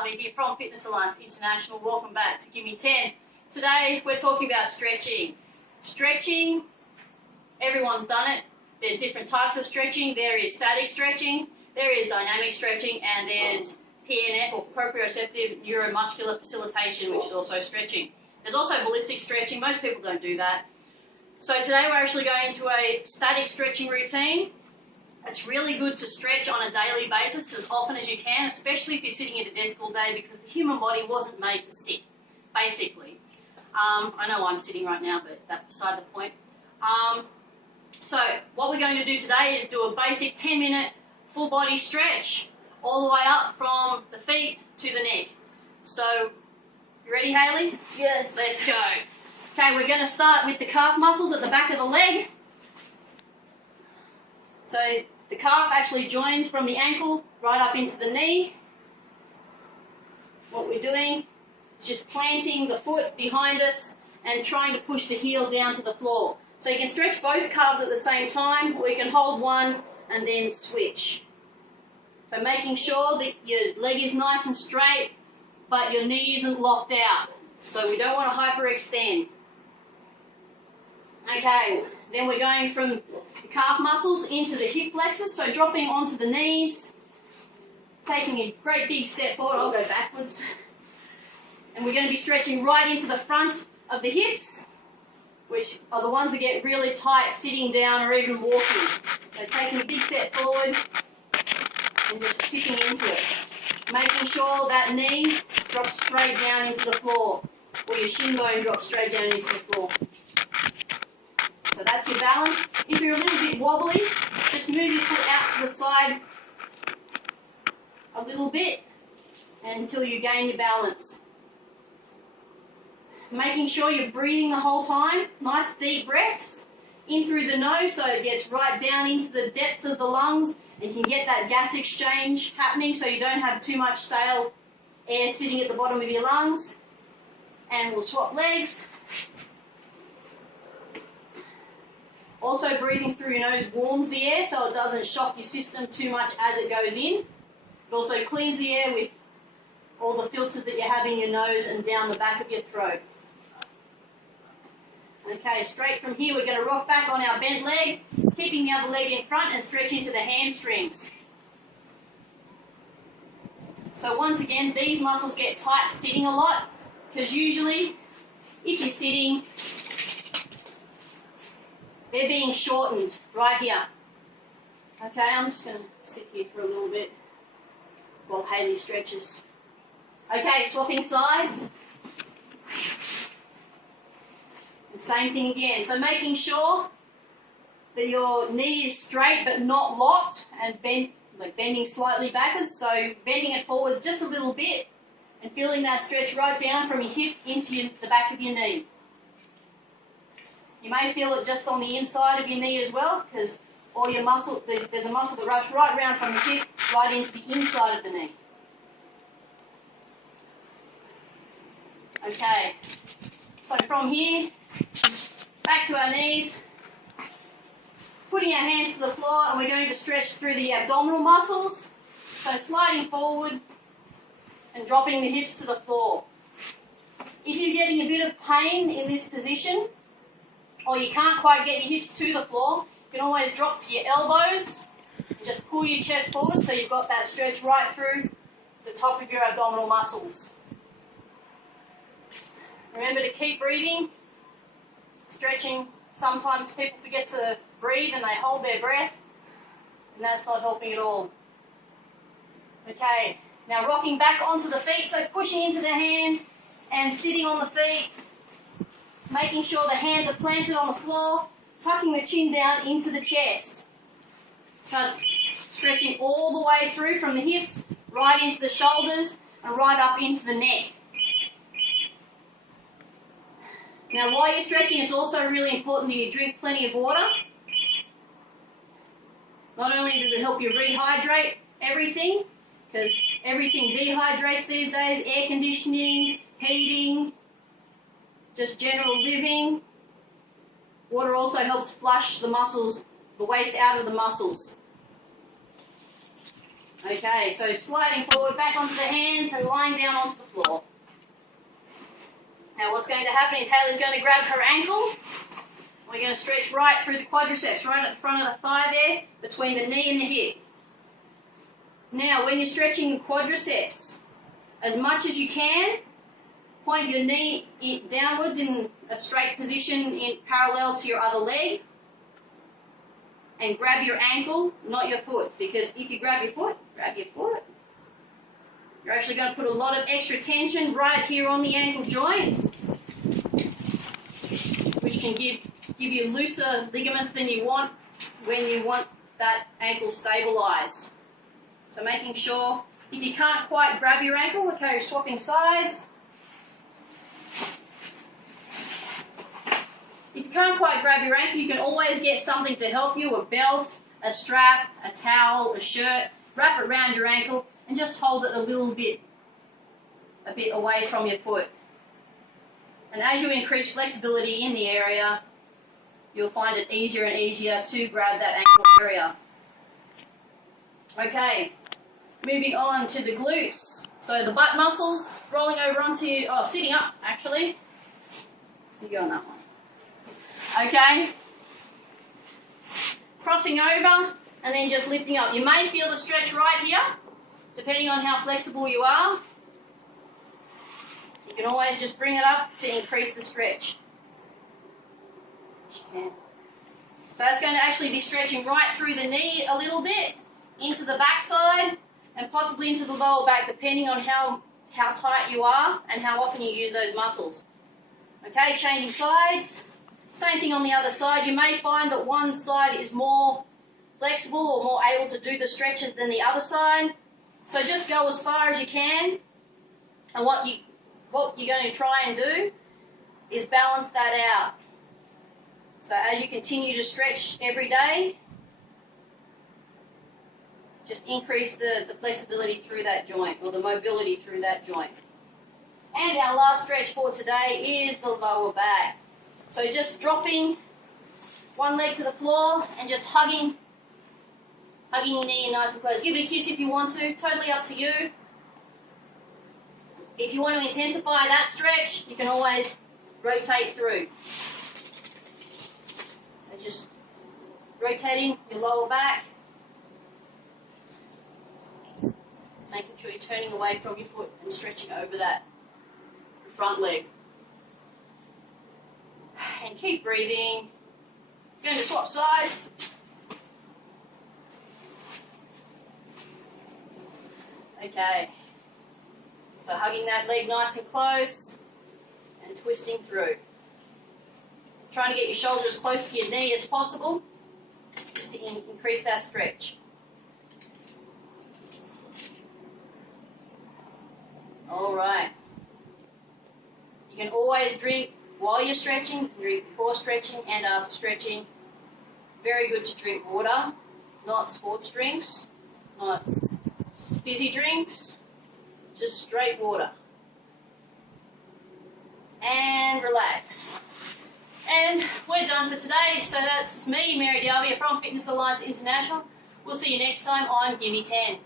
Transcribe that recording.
Here from Fitness Alliance International. Welcome back to Gimme 10. Today we're talking about stretching. Stretching, everyone's done it. There's different types of stretching. There is static stretching, there is dynamic stretching, and there's PNF or proprioceptive neuromuscular facilitation, which is also stretching. There's also ballistic stretching. Most people don't do that. So today we're actually going into a static stretching routine. It's really good to stretch on a daily basis as often as you can, especially if you're sitting at a desk all day, because the human body wasn't made to sit, basically. I know I'm sitting right now, but that's beside the point. So what we're going to do today is do a basic 10-minute full body stretch all the way up from the feet to the neck. So, you ready, Hayley? Yes. Let's go. Okay, we're going to start with the calf muscles at the back of the leg. So the calf actually joins from the ankle right up into the knee. What we're doing is just planting the foot behind us and trying to push the heel down to the floor. So you can stretch both calves at the same time, or you can hold one and then switch. So making sure that your leg is nice and straight, but your knee isn't locked out. So we don't want to hyperextend. Okay, then we're going from the calf muscles into the hip flexors, so dropping onto the knees, taking a great big step forward. I'll go backwards. And we're going to be stretching right into the front of the hips, which are the ones that get really tight sitting down or even walking. So taking a big step forward and just tipping into it. Making sure that knee drops straight down into the floor, or your shin bone drops straight down into the floor. So that's your balance. If you're a little bit wobbly, just move your foot out to the side a little bit until you gain your balance. Making sure you're breathing the whole time. Nice deep breaths in through the nose so it gets right down into the depths of the lungs and you can get that gas exchange happening so you don't have too much stale air sitting at the bottom of your lungs. And we'll swap legs. Also, breathing through your nose warms the air so it doesn't shock your system too much as it goes in. It also cleans the air with all the filters that you have in your nose and down the back of your throat. Okay, straight from here we're going to rock back on our bent leg, keeping the other leg in front and stretch into the hamstrings. So once again, these muscles get tight sitting a lot, because usually if you're sitting, they're being shortened right here. Okay, I'm just going to sit here for a little bit while Hayley stretches. Okay, swapping sides. And same thing again. So making sure that your knee is straight but not locked and bending slightly backwards. So bending it forwards just a little bit and feeling that stretch right down from your hip into the back of your knee. You may feel it just on the inside of your knee as well, because all your muscle, there's a muscle that wraps right around from the hip right into the inside of the knee. Okay, so from here, back to our knees, putting our hands to the floor, and we're going to stretch through the abdominal muscles. So sliding forward and dropping the hips to the floor. If you're getting a bit of pain in this position, or you can't quite get your hips to the floor, you can always drop to your elbows and just pull your chest forward so you've got that stretch right through the top of your abdominal muscles. Remember to keep breathing. Stretching, sometimes people forget to breathe and they hold their breath, and that's not helping at all. Okay, now rocking back onto the feet, so pushing into the hands and sitting on the feet. Making sure the hands are planted on the floor, tucking the chin down into the chest. So it's stretching all the way through from the hips, right into the shoulders, and right up into the neck. Now while you're stretching, it's also really important that you drink plenty of water. Not only does it help you rehydrate everything, because everything dehydrates these days, air conditioning, heating, just general living. Water also helps flush the muscles, the waste out of the muscles. Okay, so sliding forward back onto the hands and lying down onto the floor. Now what's going to happen is Hayley's going to grab her ankle. We're going to stretch right through the quadriceps, right at the front of the thigh there, between the knee and the hip. Now when you're stretching the quadriceps, as much as you can, point your knee downwards in a straight position in parallel to your other leg. And grab your ankle, not your foot, because if you grab your foot, you're actually going to put a lot of extra tension right here on the ankle joint, which can give you looser ligaments than you want when you want that ankle stabilized. So making sure, if you can't quite grab your ankle, okay, you're swapping sides. If you can't quite grab your ankle, you can always get something to help you, a belt, a strap, a towel, a shirt, wrap it around your ankle and just hold it a bit away from your foot. And as you increase flexibility in the area, you'll find it easier and easier to grab that ankle area. Okay, moving on to the glutes. So the butt muscles, rolling over onto, sitting up actually. You go on that one. Okay, crossing over and then just lifting up. You may feel the stretch right here, depending on how flexible you are. You can always just bring it up to increase the stretch. So that's going to actually be stretching right through the knee a little bit, into the backside, and possibly into the lower back, depending on how tight you are and how often you use those muscles. Okay, changing sides. Same thing on the other side. You may find that one side is more flexible or more able to do the stretches than the other side. So just go as far as you can. And what you're going to try and do is balance that out. So as you continue to stretch every day, just increase the flexibility through that joint, or the mobility through that joint. And our last stretch for today is the lower back. So just dropping one leg to the floor and just hugging your knee in nice and close. Give it a kiss if you want to, totally up to you. If you want to intensify that stretch, you can always rotate through. So just rotating your lower back, making sure you're turning away from your foot and stretching over that front leg. And keep breathing. Going to swap sides. Okay. So hugging that leg nice and close and twisting through. Trying to get your shoulder as close to your knee as possible, just to increase that stretch. All right. You can always drink while you're stretching, drink before stretching and after stretching. Very good to drink water, not sports drinks, not fizzy drinks, just straight water. And relax. And we're done for today. So that's me, Mary D'Alvia from Fitness Alliance International. We'll see you next time on Gimme 10.